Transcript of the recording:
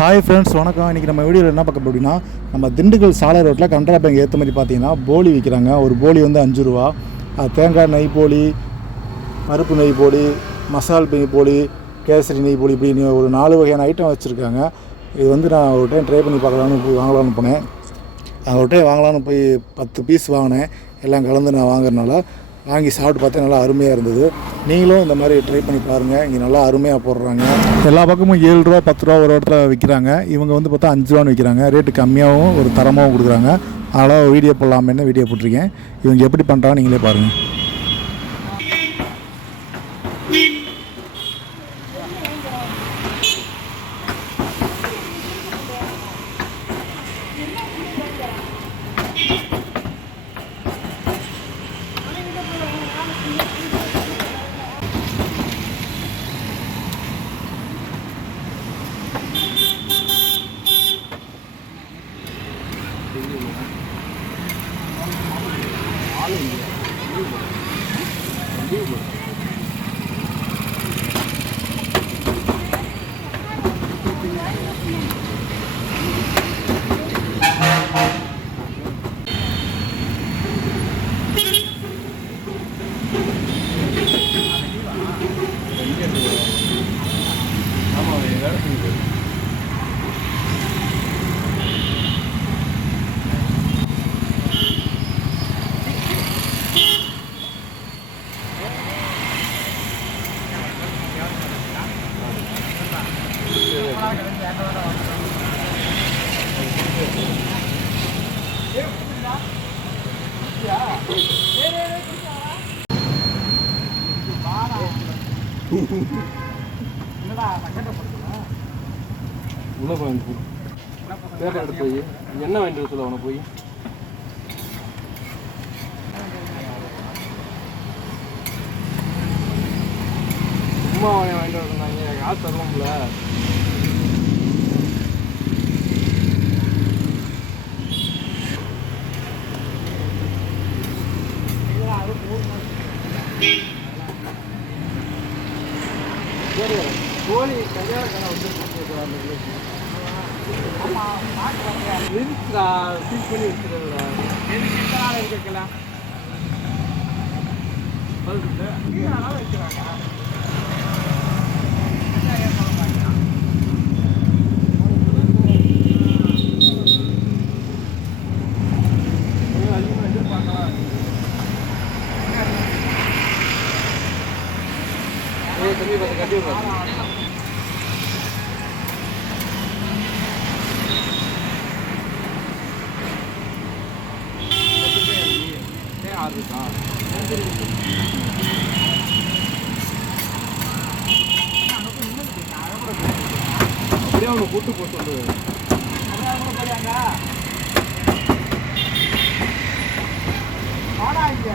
Hi friends, வணக்கம். இன்றைக்கி நம்ம வீடியோவில் என்ன பார்க்க அப்படின்னா, நம்ம திண்டுக்கல் சாலை ரோட்டில் கனரா பேங்க் ஏற்ற மாதிரி பார்த்தீங்கன்னா போலி விற்கிறாங்க. ஒரு போலி வந்து 5 ரூபா. தேங்காய் நெய் போலி, பருப்பு நெய் போலி, மசால் நெய் போலி, கேசரி நெய் போலி, இப்படி ஒரு 4 வகையான ஐட்டம் வச்சுருக்காங்க. இது வந்து நான் ஒரு டைம் ட்ரை பண்ணி பார்க்கலான்னு போய் வாங்கலான்னு போனேன். ஒரு டைம் வாங்கலான்னு போய் 10 பீஸ் வாங்கினேன். எல்லாம் கலந்து நான் வாங்குறதுனால வாங்கி சாப்பிட்டு பார்த்தா நல்லா அருமையாக இருந்தது. நீங்களும் இந்த மாதிரி ட்ரை பண்ணி பாருங்கள். இங்கே நல்லா அருமையாக போடுறாங்க. எல்லா பக்கமும் 7 ரூபா 10 ரூபா ஒரு இடத்துல விற்கிறாங்க. இவங்க வந்து பார்த்தா 5 ரூபான்னு விற்கிறாங்க. ரேட்டு கம்மியாகவும் ஒரு தரமாகவும் கொடுக்குறாங்க. அதனால் வீடியோ போடலாமேன்னு வீடியோ போட்டிருக்கேன். இவங்க எப்படி பண்ணுறாங்க நீங்களே பாருங்கள். போய் என்ன வாங்கிட்டு சொல்ல அவனை போய் சும்மா அவனை வாங்கிட்டு வந்தாங்க. யார் தருவோம்ல? கோழி கல்யாண கடை வந்து இருக்குடா, ஃபீல் பண்ணி வச்சுருக்கா. இருக்கலாம் வைக்கிறாங்க. அதிகமாக எதிர்பார்க்கலாம். தம்பி பார்த்து கட்டி விடுறாங்க. அப்படியே அவனை கூட்டு போட்டு போனா இங்க